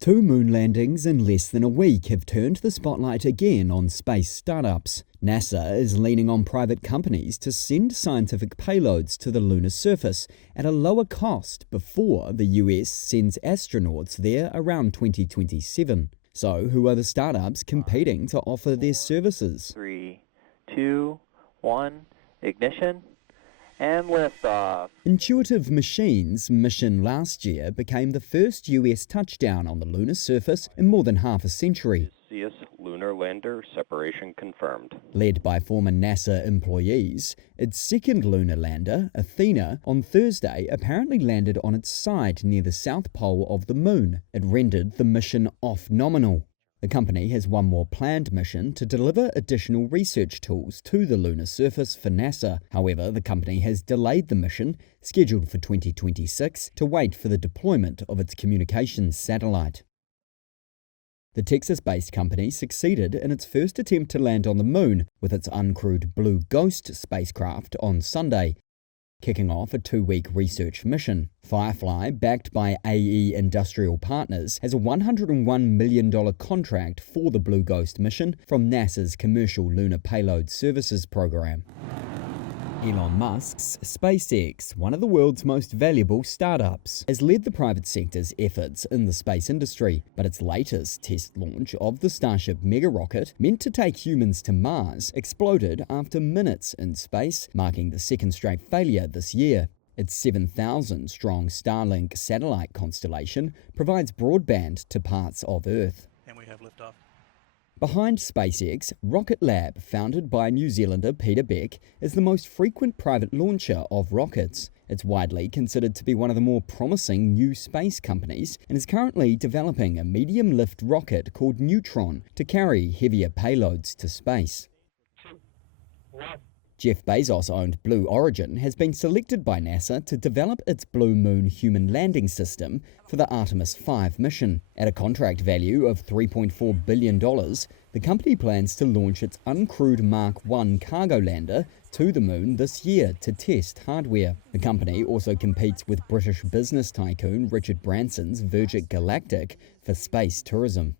Two moon landings in less than a week have turned the spotlight again on space startups. NASA is leaning on private companies to send scientific payloads to the lunar surface at a lower cost before the US sends astronauts there around 2027. So, who are the startups competing to offer their services? 3, 2, 1, ignition, and liftoff. Intuitive Machines' mission last year became the first US touchdown on the lunar surface in more than half a century. CS lunar lander separation confirmed. Led by former NASA employees, its second lunar lander, Athena, on Thursday apparently landed on its side near the south pole of the moon. It rendered the mission off-nominal. The company has one more planned mission to deliver additional research tools to the lunar surface for NASA. However, the company has delayed the mission, scheduled for 2026, to wait for the deployment of its communications satellite. The Texas-based company succeeded in its first attempt to land on the moon with its uncrewed Blue Ghost spacecraft on Sunday, kicking off a 2-week research mission. Firefly, backed by AE Industrial Partners, has a $101 million contract for the Blue Ghost mission from NASA's Commercial Lunar Payload Services program. Elon Musk's SpaceX, one of the world's most valuable startups, has led the private sector's efforts in the space industry, but its latest test launch of the Starship mega rocket, meant to take humans to Mars, exploded after minutes in space, marking the second straight failure this year. Its 7,000-strong Starlink satellite constellation provides broadband to parts of Earth. And we have liftoff. Behind SpaceX, Rocket Lab, founded by New Zealander Peter Beck, is the most frequent private launcher of rockets. It's widely considered to be one of the more promising new space companies and is currently developing a medium-lift rocket called Neutron to carry heavier payloads to space. Jeff Bezos-owned Blue Origin has been selected by NASA to develop its Blue Moon human landing system for the Artemis 5 mission. At a contract value of $3.4 billion, the company plans to launch its uncrewed Mark 1 cargo lander to the moon this year to test hardware. The company also competes with British business tycoon Richard Branson's Virgin Galactic for space tourism.